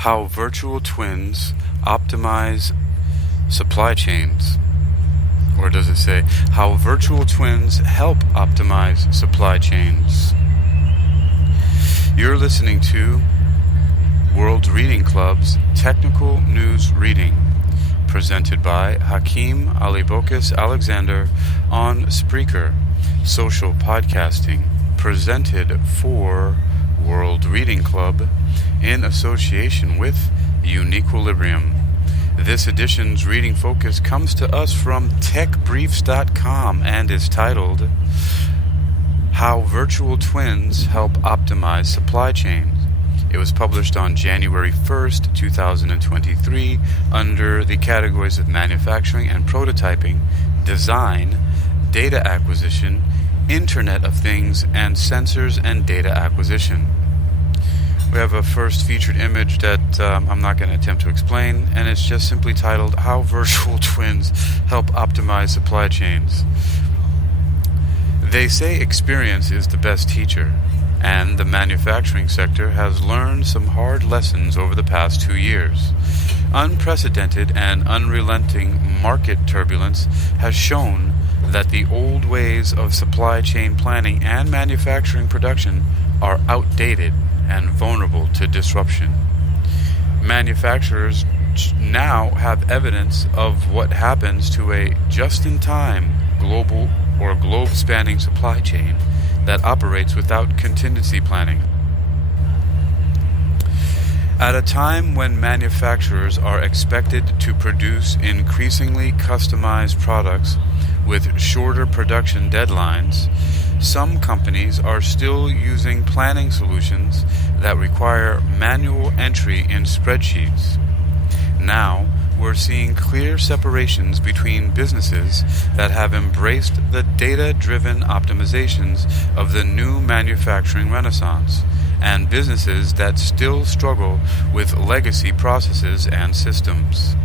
How virtual twins optimize supply chains. Or does it say, how virtual twins help optimize supply chains? You're listening to World Reading Club's Technical News Reading, presented by Hakeem-Ali-Bocas-Alexander on Spreaker, social podcasting, presented for World Reading Club in association with UniquilibriuM. This edition's reading focus comes to us from techbriefs.com and is titled, How Virtual Twins Help Optimize Supply Chains. It was published on January 1st, 2023 under the categories of manufacturing and prototyping, design, data acquisition, Internet of Things, and sensors and data acquisition. We have a first featured image that I'm not going to attempt to explain, and it's just simply titled, How Virtual Twins Help Optimize Supply Chains. They say experience is the best teacher, and the manufacturing sector has learned some hard lessons over the past 2 years. Unprecedented and unrelenting market turbulence has shown that the old ways of supply chain planning and manufacturing production are outdated and vulnerable to disruption. Manufacturers now have evidence of what happens to a just-in-time global or globe-spanning supply chain that operates without contingency planning. At a time when manufacturers are expected to produce increasingly customized products with shorter production deadlines, some companies are still using planning solutions that require manual entry in spreadsheets. Now, we're seeing clear separations between businesses that have embraced the data-driven optimizations of the new manufacturing renaissance, and businesses that still struggle with legacy processes and systems.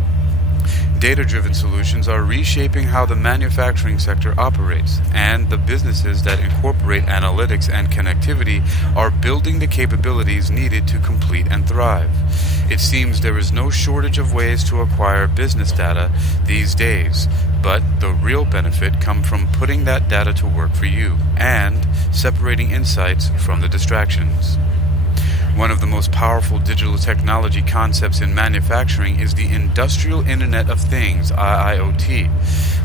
Data-driven solutions are reshaping how the manufacturing sector operates, and the businesses that incorporate analytics and connectivity are building the capabilities needed to complete and thrive. It seems there is no shortage of ways to acquire business data these days, but the real benefit comes from putting that data to work for you and separating insights from the distractions. One of the most powerful digital technology concepts in manufacturing is the Industrial Internet of Things, IIoT,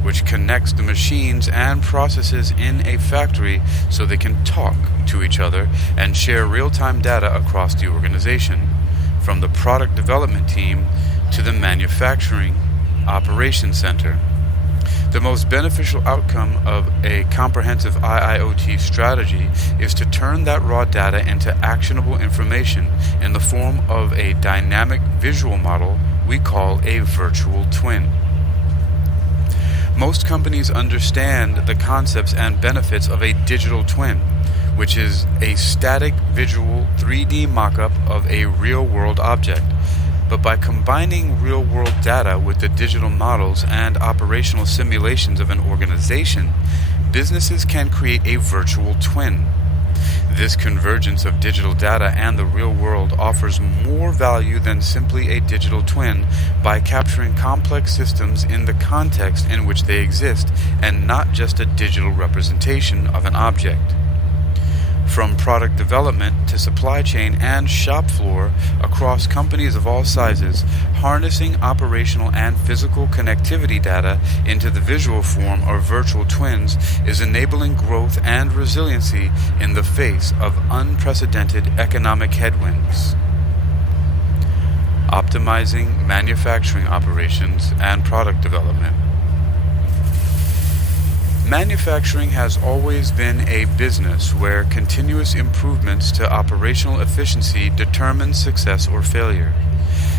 which connects the machines and processes in a factory so they can talk to each other and share real-time data across the organization, from the product development team to the manufacturing operations center. The most beneficial outcome of a comprehensive IIoT strategy is to turn that raw data into actionable information in the form of a dynamic visual model we call a virtual twin. Most companies understand the concepts and benefits of a digital twin, which is a static visual 3D mock-up of a real-world object. But by combining real-world data with the digital models and operational simulations of an organization, businesses can create a virtual twin. This convergence of digital data and the real world offers more value than simply a digital twin by capturing complex systems in the context in which they exist and not just a digital representation of an object. From product development to supply chain and shop floor across companies of all sizes, harnessing operational and physical connectivity data into the visual form of virtual twins is enabling growth and resiliency in the face of unprecedented economic headwinds. Optimizing manufacturing operations and product development. Manufacturing has always been a business where continuous improvements to operational efficiency determine success or failure.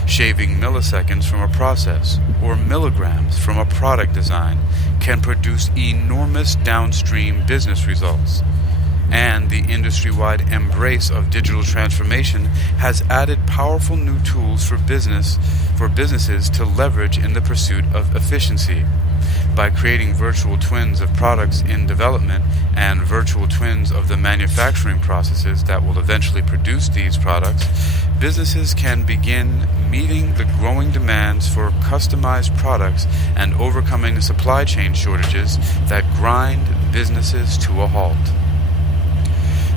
Shaving milliseconds from a process or milligrams from a product design can produce enormous downstream business results. and the industry-wide embrace of digital transformation has added powerful new tools for businesses to leverage in the pursuit of efficiency. By creating virtual twins of products in development and virtual twins of the manufacturing processes that will eventually produce these products, businesses can begin meeting the growing demands for customized products and overcoming the supply chain shortages that grind businesses to a halt.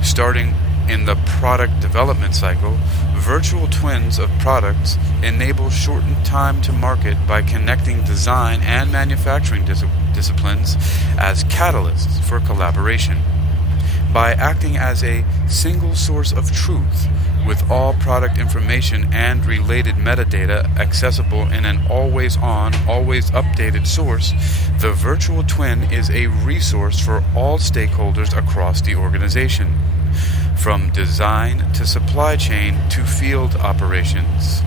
Starting in the product development cycle, virtual twins of products enable shortened time to market by connecting design and manufacturing disciplines as catalysts for collaboration. By acting as a single source of truth, with all product information and related metadata accessible in an always-on, always updated source, the virtual twin is a resource for all stakeholders across the organization, from design to supply chain to field operations.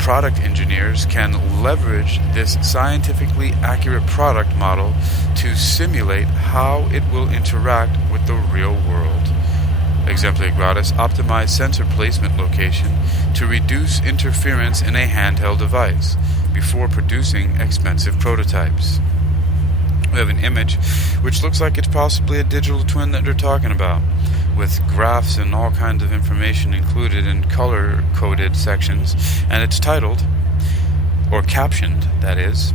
Product engineers can leverage this scientifically accurate product model to simulate how it will interact with the real world. Exempli gratis, optimize sensor placement location to reduce interference in a handheld device before producing expensive prototypes. We have an image which looks like it's possibly a digital twin that they're talking about, with graphs and all kinds of information included in color-coded sections, and it's titled, or captioned, that is,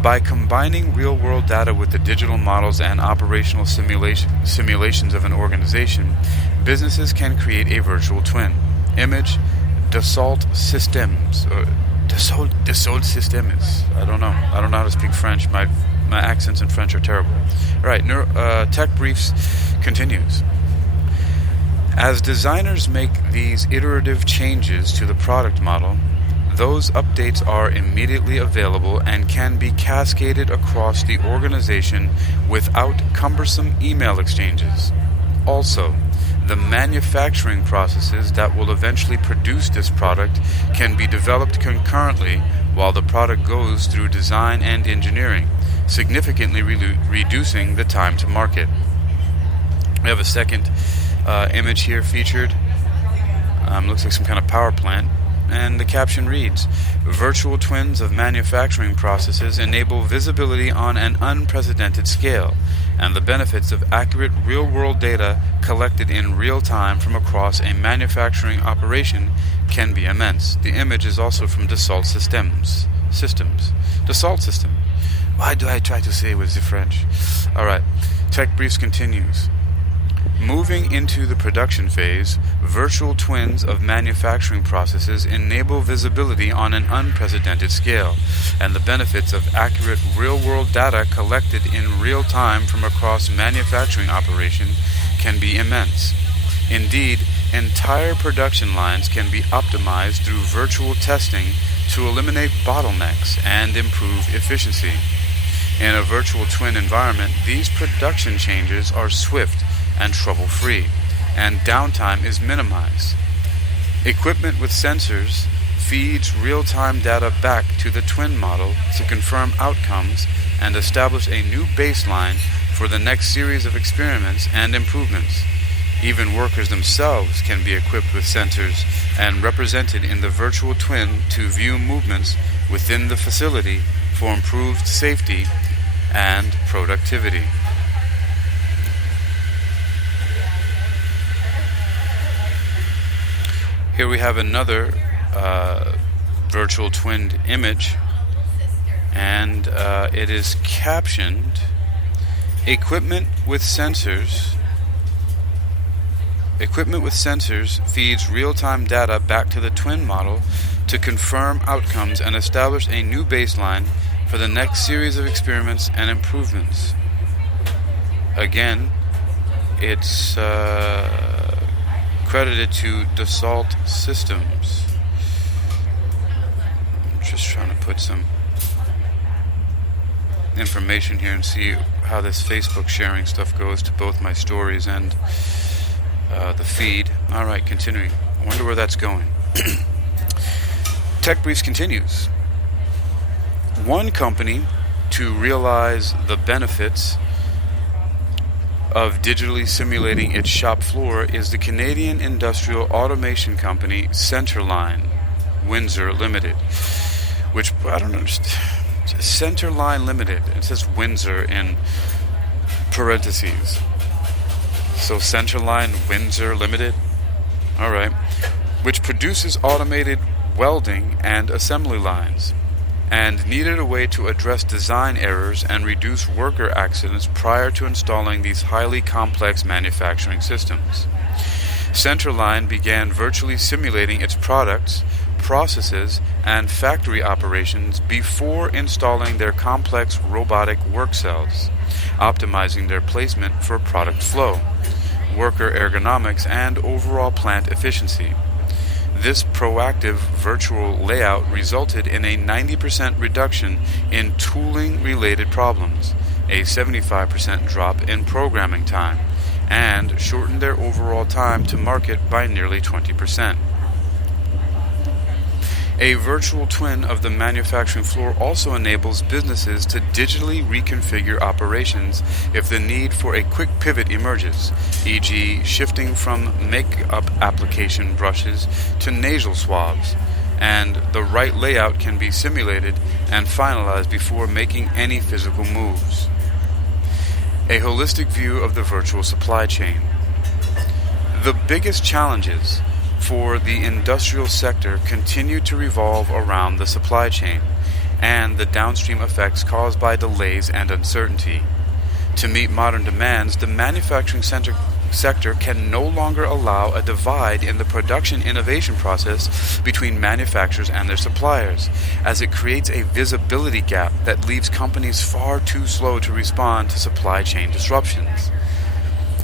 "By combining real-world data with the digital models and operational simulations of an organization, businesses can create a virtual twin." Image, Dassault Systèmes, or Dassault Systèmes. I don't know how to speak French. My accents in French are terrible. All right, Tech Briefs continues. As designers make these iterative changes to the product model, those updates are immediately available and can be cascaded across the organization without cumbersome email exchanges. Also, the manufacturing processes that will eventually produce this product can be developed concurrently while the product goes through design and engineering, significantly reducing the time to market. We have a second image here featured. Looks like some kind of power plant. And the caption reads, "Virtual twins of manufacturing processes enable visibility on an unprecedented scale, and the benefits of accurate real-world data collected in real time from across a manufacturing operation can be immense." The image is also from Dassault Systèmes. Dassault System. Why do I try to say it with the French? Alright, Tech Briefs continues. Moving into the production phase, virtual twins of manufacturing processes enable visibility on an unprecedented scale, and the benefits of accurate real-world data collected in real time from across manufacturing operation can be immense. Indeed, entire production lines can be optimized through virtual testing to eliminate bottlenecks and improve efficiency. In a virtual twin environment, these production changes are swift and trouble-free, and downtime is minimized. Equipment with sensors feeds real-time data back to the twin model to confirm outcomes and establish a new baseline for the next series of experiments and improvements. Even workers themselves can be equipped with sensors and represented in the virtual twin to view movements within the facility for improved safety and productivity. Here we have another virtual twinned image, and it is captioned, Equipment with sensors feeds real-time data back to the twin model to confirm outcomes and establish a new baseline for the next series of experiments and improvements." Again, it's credited to Dassault Systèmes. I'm just trying to put some information here and see how this Facebook sharing stuff goes to both my stories and the feed. Alright, continuing. I wonder where that's going. Tech Briefs continues. One company to realize the benefits of digitally simulating its shop floor is the Canadian industrial automation company Centerline, Windsor Limited, which I don't understand. Centerline Limited. It says Windsor in parentheses. So Centerline Windsor Limited. All right. Which produces automated welding and assembly lines, and needed a way to address design errors and reduce worker accidents prior to installing these highly complex manufacturing systems. Centerline began virtually simulating its products, processes, and factory operations before installing their complex robotic work cells, optimizing their placement for product flow, worker ergonomics, and overall plant efficiency. This proactive virtual layout resulted in a 90% reduction in tooling-related problems, a 75% drop in programming time, and shortened their overall time to market by nearly 20%. A virtual twin of the manufacturing floor also enables businesses to digitally reconfigure operations if the need for a quick pivot emerges, e.g. shifting from makeup application brushes to nasal swabs, and the right layout can be simulated and finalized before making any physical moves. A holistic view of the virtual supply chain. The biggest challenges for the industrial sector continue to revolve around the supply chain and the downstream effects caused by delays and uncertainty. To meet modern demands, the manufacturing sector can no longer allow a divide in the production innovation process between manufacturers and their suppliers, as it creates a visibility gap that leaves companies far too slow to respond to supply chain disruptions.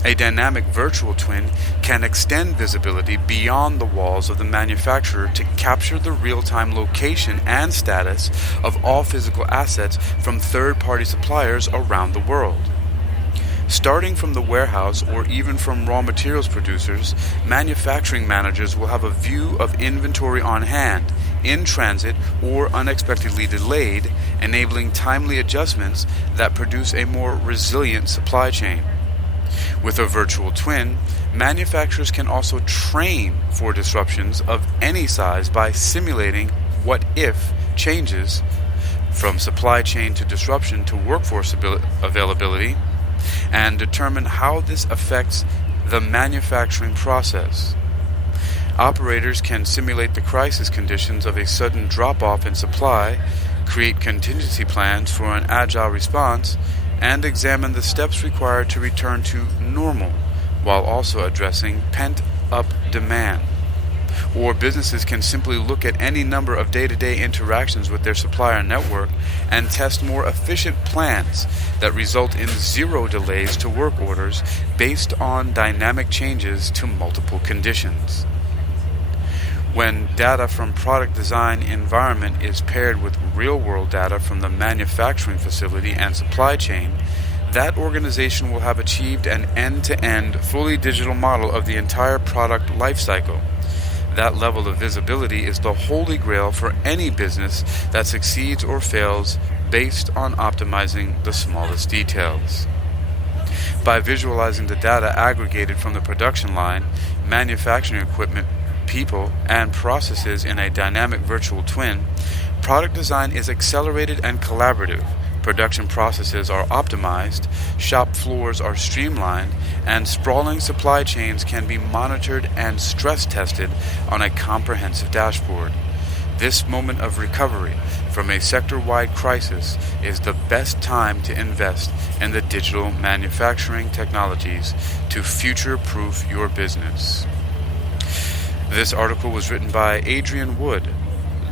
A dynamic virtual twin can extend visibility beyond the walls of the manufacturer to capture the real-time location and status of all physical assets from third-party suppliers around the world. Starting from the warehouse or even from raw materials producers, manufacturing managers will have a view of inventory on hand, in transit, or unexpectedly delayed, enabling timely adjustments that produce a more resilient supply chain. With a virtual twin, manufacturers can also train for disruptions of any size by simulating what-if changes from supply chain to disruption to workforce availability, and determine how this affects the manufacturing process. Operators can simulate the crisis conditions of a sudden drop-off in supply, create contingency plans for an agile response, and examine the steps required to return to normal, while also addressing pent-up demand. Or businesses can simply look at any number of day-to-day interactions with their supplier network and test more efficient plans that result in zero delays to work orders based on dynamic changes to multiple conditions. When data from product design environment is paired with real-world data from the manufacturing facility and supply chain, that organization will have achieved an end-to-end, fully digital model of the entire product lifecycle. That level of visibility is the holy grail for any business that succeeds or fails based on optimizing the smallest details. By visualizing the data aggregated from the production line, manufacturing equipment, people, and processes in a dynamic virtual twin, product design is accelerated and collaborative, production processes are optimized, shop floors are streamlined, and sprawling supply chains can be monitored and stress-tested on a comprehensive dashboard. This moment of recovery from a sector-wide crisis is the best time to invest in the digital manufacturing technologies to future-proof your business. This article was written by Adrian Wood,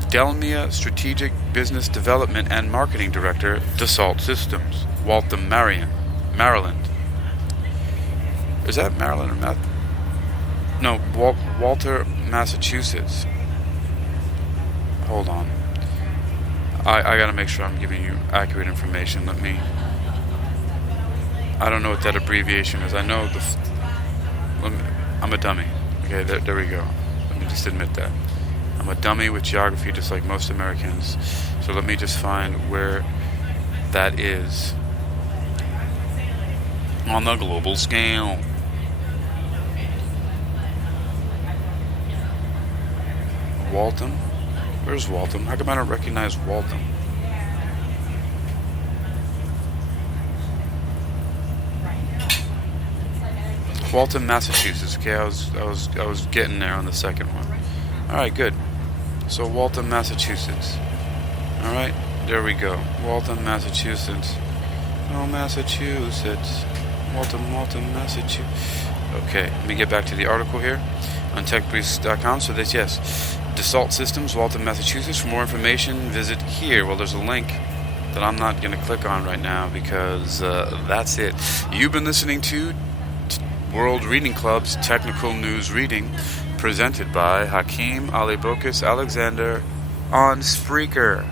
Delmia Strategic Business Development and Marketing Director, Dassault Systems, Waltham, Maryland. Is that Maryland or No, Walter, Massachusetts. Hold on. I gotta make sure I'm giving you accurate information. I don't know what that abbreviation is. I know I'm a dummy. Okay, there we go. Let me just admit that. I'm a dummy with geography just like most Americans. So let me just find where that is. on the global scale. Waltham? Where's Waltham? How come I don't recognize Waltham? Waltham, Massachusetts. Okay, I was getting there on the second one. All right, good. So Waltham, Massachusetts. All right, there we go. Waltham, Massachusetts. Oh, Massachusetts. Waltham, Massachusetts. Okay, let me get back to the article here on techbriefs.com. So this, yes, Dassault Systèmes, Waltham, Massachusetts. For more information, visit here. Well, there's a link that I'm not going to click on right now because that's it. You've been listening to World Reading Club's Technical News Reading, presented by hakeem-ali-bocas-alexander on Spreaker.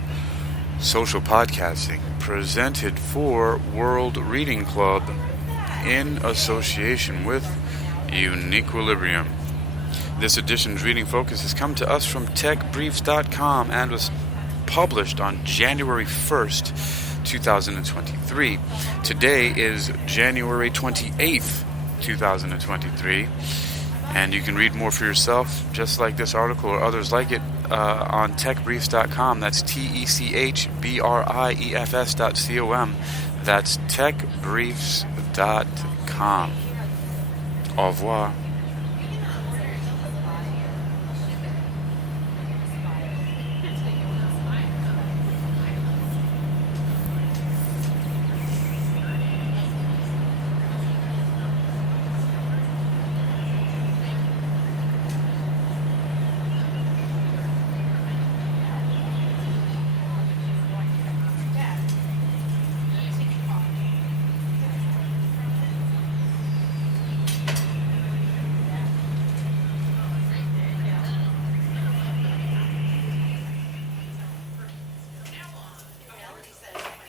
Social podcasting, presented for World Reading Club in association with UniquilibriuM. This edition's reading focus has come to us from techbriefs.com and was published on January 1st, 2023. Today is January 28th, 2023, and you can read more for yourself, just like this article or others like it, on techbriefs.com. That's techbriefs.com. That's techbriefs.com. Au revoir.